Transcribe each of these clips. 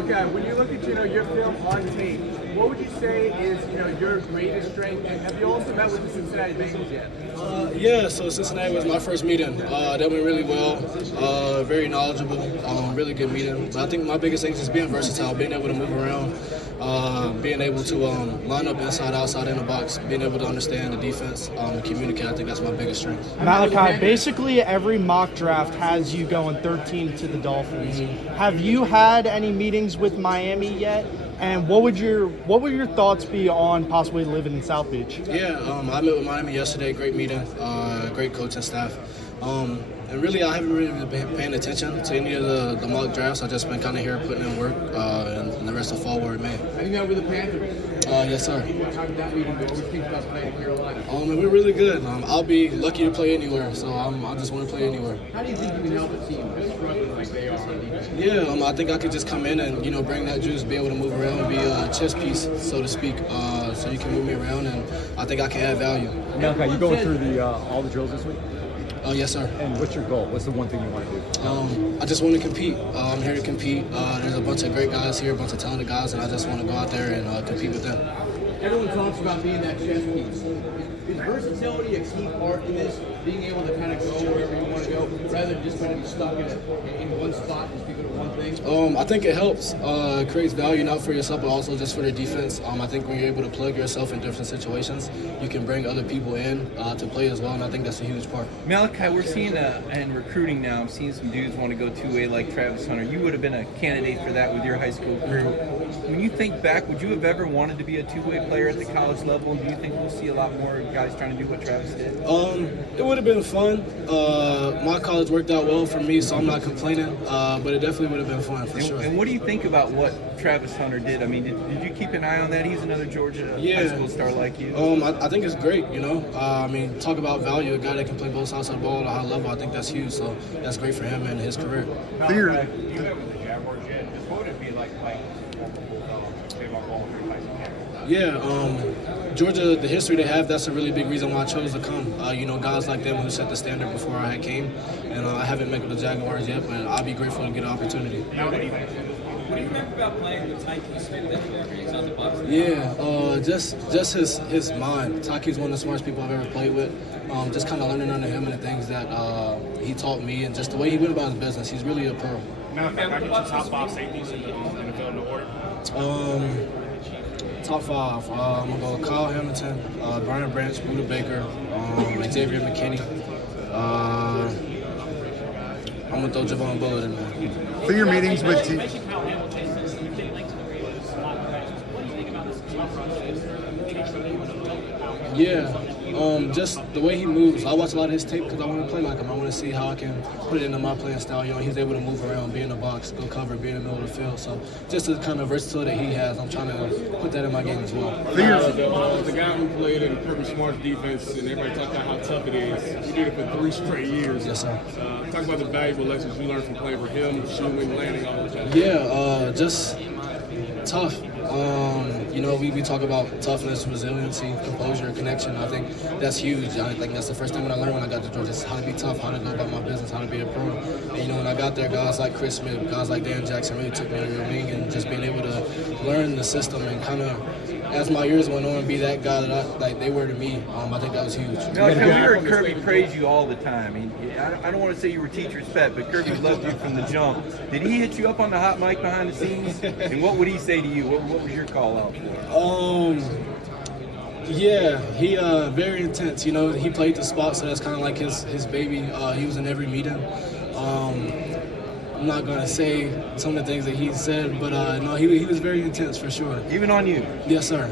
Malachi, when you look at your film on tape, what would you say is your greatest strength? And have you also met with the Cincinnati Bengals yet? Yeah, so Cincinnati was my first meeting. That went really well. Very knowledgeable. Really good meeting. But I think my biggest thing is just being versatile, being able to move around, being able to line up inside, outside, in the box, being able to understand the defense, and communicate. I think that's my biggest strength. Malachi, basically every mock draft has you going 13 to the Dolphins. Have you had any meetings with Miami yet? And what would your thoughts be on possibly living in South Beach? Yeah, I met with Miami yesterday. Great meeting, great coaching staff. And really, I haven't really been paying attention to any of the mock drafts. I've just been kind of here putting in work, and the rest will fall where it may. Have you met with the Panthers? Yes, sir. How did that meeting go? What do you think about playing in Carolina? We're really good. I'll be lucky to play anywhere, so I just want to play anywhere. How do you think you can help a team that's struggling like they are on defense? Yeah, I think I could just come in and bring that juice, be able to move around, be a chess piece, so to speak, so you can move me around, and I think I can add value. Malachi, you going through all the drills this week? Yes, sir. And what's your goal? What's the one thing you want to do? I just want to compete. I'm here to compete. There's a bunch of great guys here, a bunch of talented guys, and I just want to go out there and compete with them. Everyone talks about being that chess piece. Is versatility a key part in this? Being able to kind of go wherever you want to go, rather than just kind of be stuck in one spot and speak of one thing? I think it helps. Creates value not for yourself, but also just for the defense. I think when you're able to plug yourself in different situations, you can bring other people in to play as well, and I think that's a huge part. Malachi, we're seeing in recruiting now, I'm seeing some dudes want to go two-way like Travis Hunter. You would have been a candidate for that with your high school career. When you think back, would you have ever wanted to be a two-way player at the college level? Do you think we'll see a lot more guys trying to do what Travis did? It would have been fun. My college worked out well for me, so I'm not complaining, but it definitely would have been fun for sure. And what do you think about what Travis Hunter did? I mean, did you keep an eye on that? He's another Georgia high school star like you. I think it's great, talk about value, a guy that can play both sides of the ball at a high level, I think that's huge, so that's great for him and his career. You met with the Jaguars yet? Just what would it be like playing Georgia, the history they have, that's a really big reason why I chose to come. Guys like them who set the standard before I had came, and I haven't met with the Jaguars yet, but I'll be grateful to get an opportunity. What do you remember about playing with Tyke Smith after he's on the box? Yeah, just his mind. Taki's one of the smartest people I've ever played with. Just kind of learning under him and the things that he taught me, and just the way he went about his business. He's really a pro. Now, can I get your top 5 safeties in the NFL in the order? Top 5. I'm going to go with Kyle Hamilton, Brian Branch, Buda Baker, Xavier McKinney. I'm going to throw Javon Bullard in there. For your meetings with teams. Yeah, just the way he moves. I watch a lot of his tape because I want to play like him. I want to see how I can put it into my playing style. He's able to move around, be in the box, go cover, be in the middle of the field. So just the kind of versatility that he has, I'm trying to put that in my game as well. The guy who played in Kirby Smart's defense, and everybody talked about how tough it is. You did it for 3 straight years. Yes, sir. Talk about the valuable lessons you learned from playing for him, shooting, landing, all of that. Yeah, just tough. We talk about toughness, resiliency, composure, connection. I think that's huge. I think that's the first thing when I learned when I got to Georgia, is how to be tough, how to go about my business, how to be a pro. And, when I got there, guys like Chris Smith, guys like Dan Jackson really took me under their wing, and just being able to learn the system and kind of, as my years went on, be that guy that they were to me. I think that was huge. We heard Kirby praise you all the time. I don't want to say you were teacher's pet, but Kirby loved you from the jump. Did he hit you up on the hot mic behind the scenes? And what would he say to you? What was your call out for? Yeah, he very intense. He played the spot, so that's kind of like his baby. He was in every meeting. I'm not going to say some of the things that he said, but no, he was very intense for sure. Even on you? Yes, sir.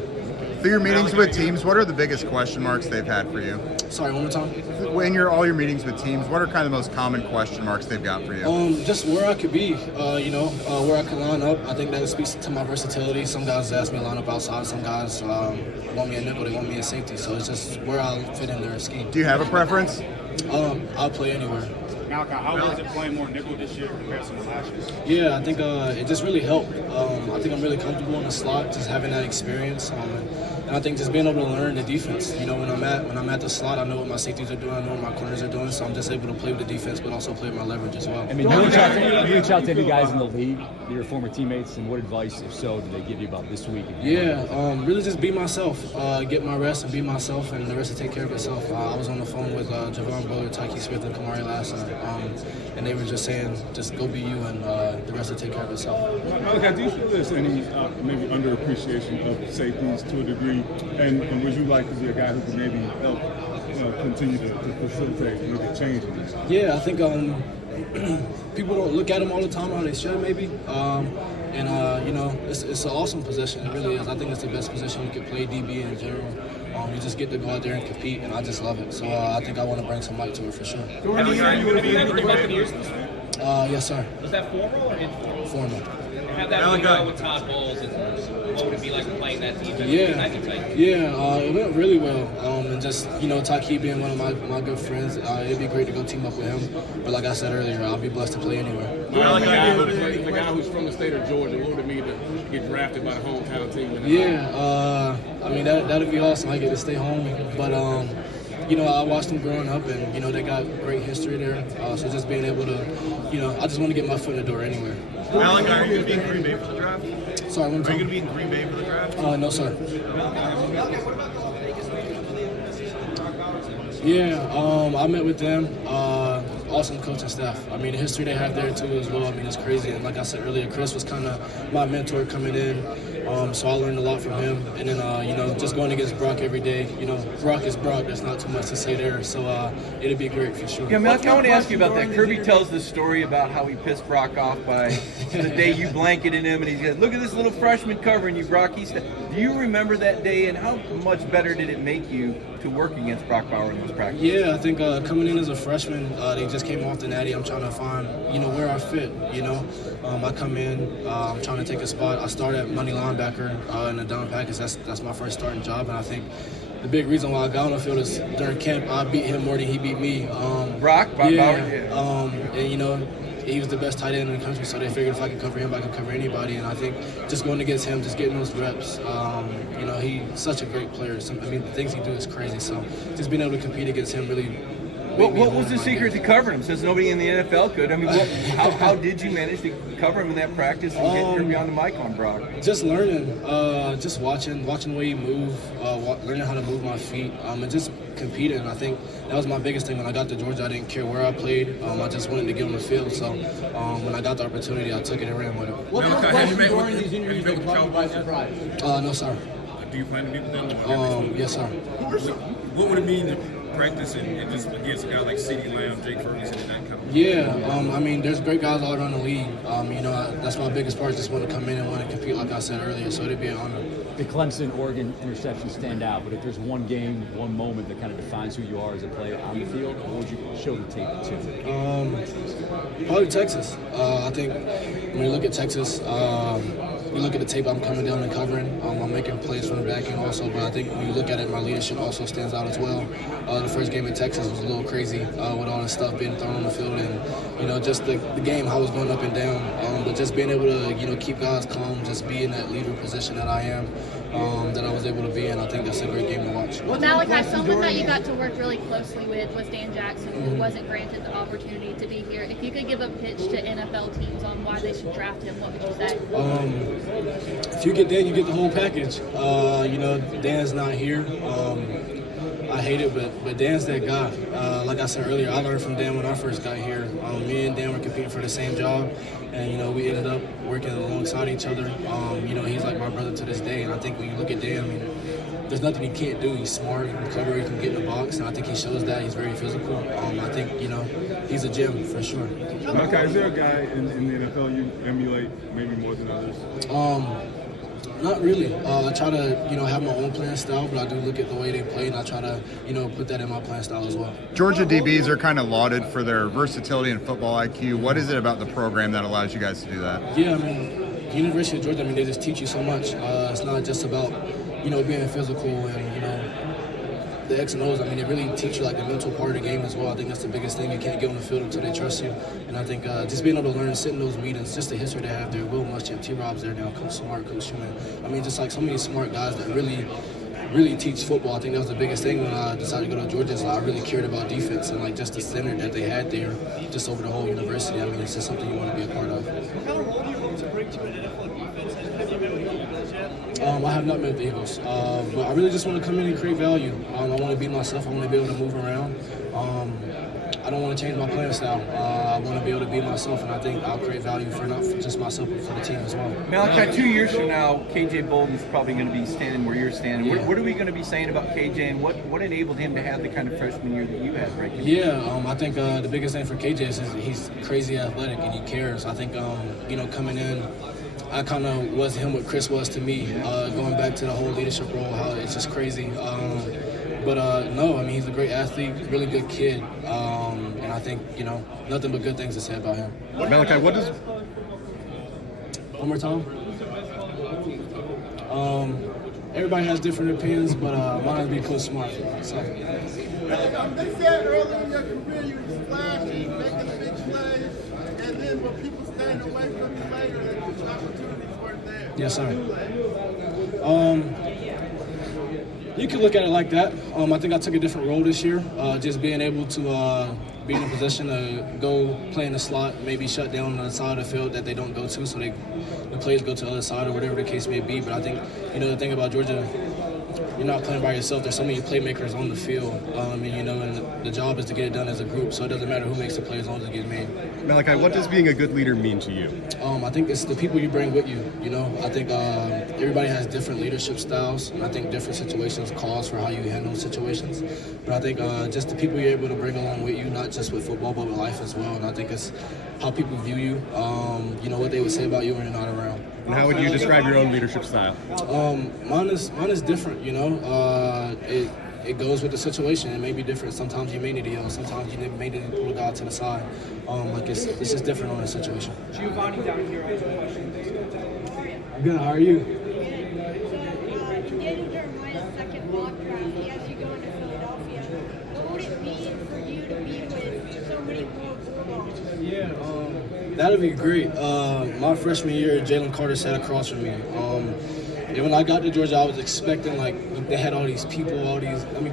For your meetings with teams, what are the biggest question marks they've had for you? Sorry, one more time? In all your meetings with teams, what are kind of the most common question marks they've got for you? Just where I could be, where I could line up. I think that speaks to my versatility. Some guys ask me to line up outside. Some guys want me a nickel, they want me a safety. So it's just where I fit in their scheme. Do you have a preference? I'll play anywhere. Malaki, how was it playing more nickel this year compared to last year? Yeah, I think it just really helped. I think I'm really comfortable in the slot, just having that experience. And I think just being able to learn the defense. You know, when I'm at the slot, I know what my safeties are doing, I know what my corners are doing, so I'm just able to play with the defense, but also play with my leverage as well. I mean, you reach out to any guys in the league, your former teammates, and what advice, if so, do they give you about this week? Yeah, really just be myself, get my rest and be myself, and the rest will take care of itself. I was on the phone with Javon Bullard, Tyke Smith, and Kamari last night, and they were just saying, just go be you, and the rest will take care of itself. Malaki, do you feel there's any maybe underappreciation of safeties to a degree? And would you like to be a guy who can maybe help continue to facilitate maybe change? Yeah, I think people don't look at them all the time how they should maybe. You know, it's an awesome position. It really is. I think it's the best position you could play DB in general. You just get to go out there and compete, and I just love it. So I think I want to bring some light to it for sure. Have you been with the Buccaneers this week? Yes, sir. Was that formal or informal? Formal. Have that really well with Todd Bowles, and what would it be like playing that defense? It went really well. And just, you know, Taki being one of my good friends, it'd be great to go team up with him. But like I said earlier, I'll be blessed to play anywhere. The guy who's from the state of Georgia, what would it mean to get drafted by the hometown team? Yeah, I mean, that'd be awesome. I get to stay home. But, you know, I watched them growing up, and, you know, they got great history there. So just being able to, you know, I just want to get my foot in the door anywhere. Malaki, are you going to be in Green Bay for the draft? Sorry, Are you going to be in Green Bay for the draft? No, sir. Yeah, I met with them. Awesome coaching staff. I mean, the history they have there too as well. I mean, it's crazy. And like I said earlier, Chris was kind of my mentor coming in. So I learned a lot from him. And then, you know, just going against Brock every day. You know, Brock is Brock. There's not too much to say there. So it'd be great for sure. Yeah, Malaki, I want to ask you about that. Kirby tells the story about how he pissed Brock off by the day you blanketed him, and he said, "Look at this little freshman covering you, Brock." He said, "Do you remember that day, and how much better did it make you to work against Brock Bauer in those practices?" Yeah, I think coming in as a freshman, they just came off the natty. I'm trying to find, you know, where I fit. You know, I come in, I'm trying to take a spot. I start at money linebacker in the down package. That's my first starting job, and I think the big reason why I got on the field is during camp I beat him more than he beat me. Brock Bauer. And you know, he was the best tight end in the country, so they figured if I could cover him, I could cover anybody. And I think just going against him, just getting those reps, you know, he's such a great player. I mean, the things he do is crazy. So just being able to compete against him really. What was the secret to covering him? Since nobody in the NFL could. I mean, how did you manage to cover him in that practice and get Kirby on the mic on Brock? Just learning, just watching the way he move, learning how to move my feet, and just competing. I think that was my biggest thing when I got to Georgia. I didn't care where I played. I just wanted to get on the field. So when I got the opportunity, I took it and ran with it. What questions during these interviews that caught you by surprise? No, sir. Do you plan to meet with them? Yes, sir. What would it mean to practice and just against a guy like CeeDee Lamb, Jake Ferguson, and that kind of? Yeah, I mean, there's great guys all around the league. You know, that's my biggest part. Just want to come in and want to compete, like I said earlier. So it'd be an honor. The Clemson-Oregon interceptions stand out, but if there's one game, one moment that kind of defines who you are as a player on the field, what would you show the tape to? Probably Texas. I think when you look at Texas, you look at the tape I'm coming down and covering. I'm making plays from the back end also, but I think when you look at it, my leadership also stands out as well. The first game in Texas was a little crazy with all the stuff being thrown on the field, and you know, just the game, how it was going up and down. But just being able to, you know, keep guys calm, just be in that leader position that I am, that I was able to be in. I think that's a great game to watch. Well, Malaki, someone that you got to work really closely with was Dan Jackson, who wasn't granted the opportunity to be here. If you could give a pitch to NFL teams on why they should draft him, what would you say? If you get Dan, you get the whole package. You know, Dan's not here. I hate it, but Dan's that guy. Like I said earlier, I learned from Dan when I first got here. Me and Dan were competing for the same job, and you know, we ended up working alongside each other. You know, he's like my brother to this day, and I think when you look at Dan, I mean, there's nothing he can't do. He's smart, he can cover, he can get in the box, and I think he shows that. He's very physical. I think, you know, he's a gem for sure. Malaki, is there a guy in the NFL you emulate maybe more than others? Not really. I try to, you know, have my own playing style, but I do look at the way they play, and I try to, you know, put that in my playing style as well. Georgia DBs are kind of lauded for their versatility and football IQ. What is it about the program that allows you guys to do that? Yeah, I mean, University of Georgia, I mean, they just teach you so much. It's not just about, you know, being physical and, you know, the X and O's. I mean, it really teach you like the mental part of the game as well. I think that's the biggest thing. You can't get on the field until they trust you. And I think just being able to learn, sit in those meetings, just the history they have there. Will Muschamp, T-Rob's there now, Coach Smart, Coach Schumann. I mean, just like so many smart guys that really teach football. I think that was the biggest thing when I decided to go to Georgia. So I really cared about defense and like just the standard that they had there, just over the whole university. I mean, it's just something you want to be a part of. What kind of role do you hope to bring to an NFL defense? Have you met with the Eagles yet? I have not met the Eagles, but I really just want to come in and create value. I want to be myself. I want to be able to move around. I don't want to change my playing style. I want to be able to be myself, and I think I'll create value for not just myself, but for the team as well. Malaki, 2 years from now, KJ Bolden's probably going to be standing where you're standing. Yeah. What are we going to be saying about KJ, and what enabled him to have the kind of freshman year that you had, right? Yeah, I think the biggest thing for KJ is he's crazy athletic and he cares. I think, coming in, I kind of was him what Chris was to me, going back to the whole leadership role, how it's just crazy. No, I mean, he's a great athlete, really good kid, and I think, nothing but good things to say about him. Malaki, what does... One more time? Everybody has different opinions, but mine would be Coach Smart. So. They said earlier in your career you was flashy, making big plays, and then when people stand away from you later, the opportunities weren't there. Yes, sir. You can look at it like that. I think I took a different role this year, just being able to be in a position to go play in the slot, maybe shut down on the side of the field that they don't go to, so the players go to the other side or whatever the case may be. But I think, the thing about Georgia, you're not playing by yourself. There's so many playmakers on the field, and the job is to get it done as a group, so it doesn't matter who makes the play as long as it gets made. Malaki, what does being a good leader mean to you? I think it's the people you bring with you, I think everybody has different leadership styles, and I think different situations calls for how you handle situations. But I think just the people you're able to bring along with you, not just with football, but with life as well. And I think it's how people view you, what they would say about you when you're not around. And how would you describe your own leadership style? Mine is different, It goes with the situation. It may be different. Sometimes you may need to yell. Sometimes you may need to pull a guy to the side. It's just different on the situation. Giovanni down here has a question. Good. How are you? Jeremiah's second mock draft, he has you going to Philadelphia. What would it mean for you to be with so many more Bulldogs? Yeah, that'd be great. My freshman year, Jalen Carter sat across from me. And when I got to Georgia, I was expecting, they had all these people,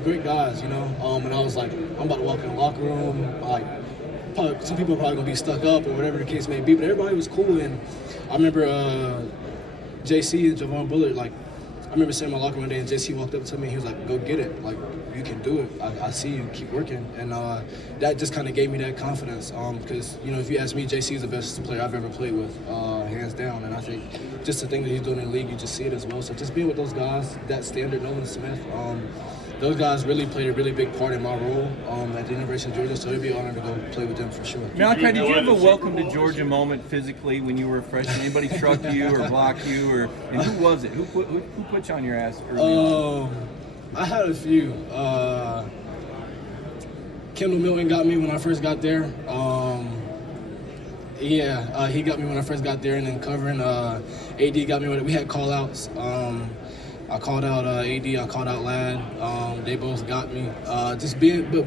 great guys, And I was like, I'm about to walk in the locker room. Probably, some people are probably going to be stuck up or whatever the case may be, but everybody was cool. And I remember JC and Javon Bullard, I remember sitting in my locker room one day and JC walked up to me. He was like, go get it. You can do it. I see you. Keep working. And that just kind of gave me that confidence. Because, if you ask me, JC is the best player I've ever played with, hands down. And I think just the thing that he's doing in the league, you just see it as well. So just being with those guys, that standard, Nolan Smith, those guys really played a really big part in my role at the University of Georgia. So it'd be an honor to go play with them for sure. Malaki, did you have a welcome to Georgia moment physically when you were a freshman? Anybody struck you or blocked you? And who was it? Who put you on your ass early on? I had a few. Kendall Milton got me when I first got there. He got me when I first got there, and then covering AD got me when we had call-outs. I called out AD, I called out Ladd. They both got me.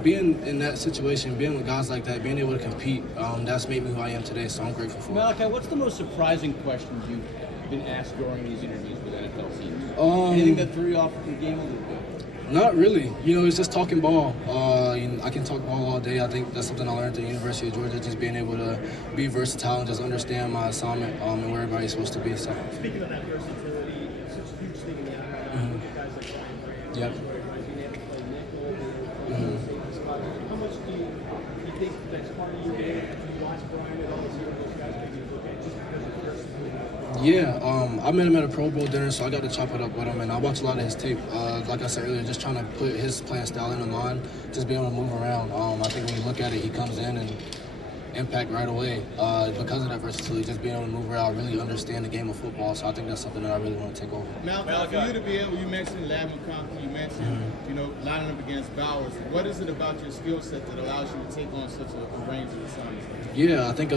Being in that situation, being with guys like that, being able to compete, that's made me who I am today, so I'm grateful for it. Malaki, what's the most surprising questions you've been asked during these interviews with NFL teams? Anything that threw you off the game a little bit? Not really. It's just talking ball. I can talk ball all day. I think that's something I learned at the University of Georgia, just being able to be versatile and just understand my assignment and where everybody's supposed to be. So. Speaking of that versatility, it's such a huge thing in the NFL. Guys like Yep. How much do you think that's part of your game? You watch Brian and all these guys maybe look at just because of versatility? Yeah, I met him at a Pro Bowl dinner, so I got to chop it up with him, and I watched a lot of his tape. Like I said earlier, just trying to put his playing style into mine, just being able to move around. I think when you look at it, he comes in impact right away because of that versatility, just being able to move around, really understand the game of football. So I think that's something that I really want to take over. Now, for you to be able, you mentioned Lad McConkey, you mentioned, lining up against Bowers. What is it about your skill set that allows you to take on such a range of assignments? Yeah, I think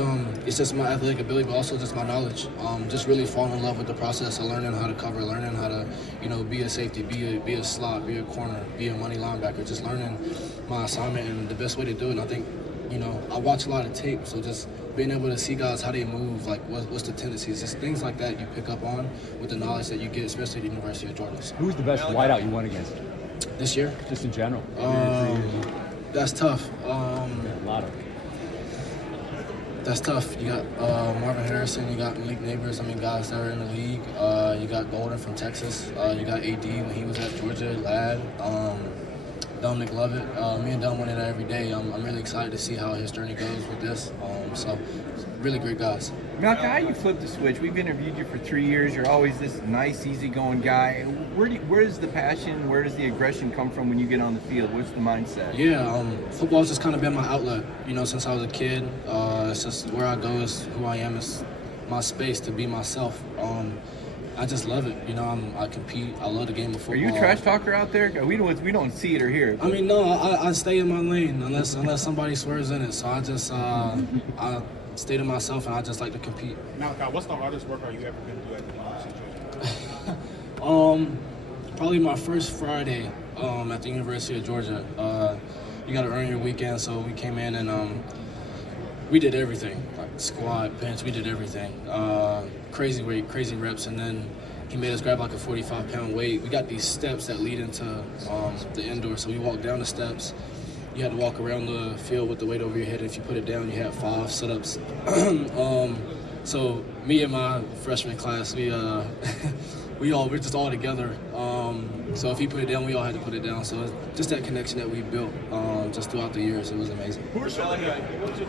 it's just my athletic ability, but also just my knowledge. Just really falling in love with the process of learning how to cover, learning how to, be a safety, be a slot, be a corner, be a money linebacker. Just learning my assignment and the best way to do it. And I think, I watch a lot of tape, so just being able to see guys how they move, like what's the tendencies, just things like that you pick up on with the knowledge that you get, especially at the University of Georgia. So. Who's the best wideout you went against this year? Just in general. That's tough. A lot of. That's tough. You got Marvin Harrison, you got Malik Neighbors, guys that are in the league. You got Golden from Texas. You got AD when he was at Georgia, Lad, Dominic Lovett. Me and Dom win it every day. I'm really excited to see how his journey goes with this. So, really great guys. Malaki, how do you flip the switch? We've interviewed you for 3 years. You're always this nice, easygoing guy. Where does the passion, where does the aggression come from when you get on the field? What's the mindset? Yeah, football's just kind of been my outlet, since I was a kid. It's just where I go is who I am. It's my space to be myself. I just love it. I compete. I love the game of football. Are you a trash talker out there? We don't see it or hear it. No, I stay in my lane unless somebody swears in it. So I just I stay to myself, and I just like to compete. Malachi, what's the hardest work are you ever going to do at the University of Georgia? Probably my first Friday at the University of Georgia. You got to earn your weekend, so we came in and we did everything, like squat, bench, we did everything. Crazy weight, crazy reps, and then he made us grab like a 45-pound weight. We got these steps that lead into the indoor, so we walked down the steps. You had to walk around the field with the weight over your head. If you put it down, you had 5 sit-ups. So me and my freshman class, we're just all together. So if he put it down, we all had to put it down. So just that connection that we built just throughout the years, it was amazing. Who are some of the guys? What's your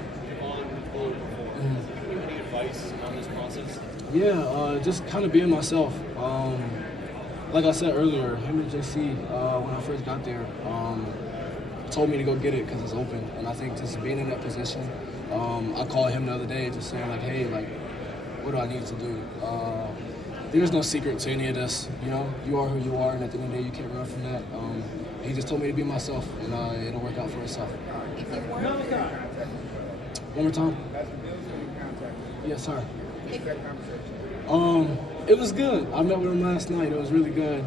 any advice on this process? Yeah, just kind of being myself. Like I said earlier, him and JC, when I first got there, told me to go get it because it's open. And I think just being in that position, I called him the other day just saying like, hey, like, what do I need to do? There's no secret to any of this, you are who you are, and at the end of the day, you can't run from that. He just told me to be myself, and it'll work out for itself. One more time? Yes, sir. It was good. I met with him last night. It was really good.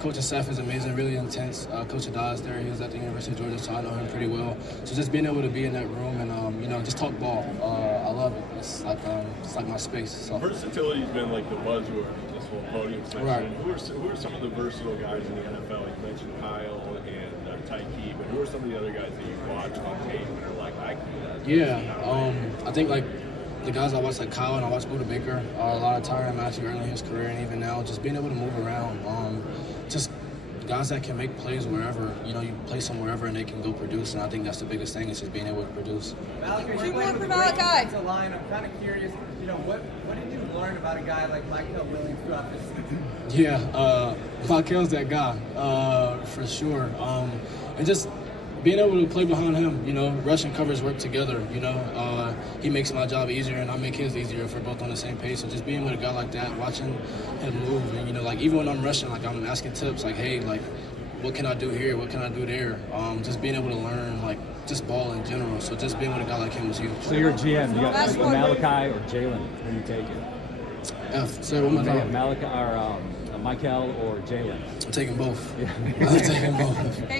Coach Seth is amazing, really intense. Coach Adaz there, he was at the University of Georgia, so I know him pretty well. So just being able to be in that room and just talk ball, I love it. It's like my space. So. Versatility's been like the buzzword in this whole podium section. Right. Who are some of the versatile guys in the NFL? You mentioned Kyle and Tyke, but who are some of the other guys that you watch on tape and are like, I can do that? Yeah, I think like the guys I watch, like Kyle and I watch Buda Baker, a lot of time actually early in his career and even now, just being able to move around. Just guys that can make plays wherever, you place them wherever and they can go produce, and I think that's the biggest thing is just being able to produce. Malaki, one for Malachi. Line. I'm kind of curious, what did you learn about a guy like Michael Williams throughout this season? Yeah, Michael's that guy, for sure. And just being able to play behind him, rush and covers work together, he makes my job easier and I make his easier if we're both on the same page. So just being with a guy like that, watching him move, and, like, even when I'm rushing, like, I'm asking tips, like, hey, like, what can I do here? What can I do there? Just being able to learn, like, just ball in general. So just being with a guy like him was huge. So you're a GM. You got Malachi or Jalen? Who are you taking? Say one more time. Malachi or Michael or Jalen? I'm taking both. Yeah. I'm taking both. Thanks,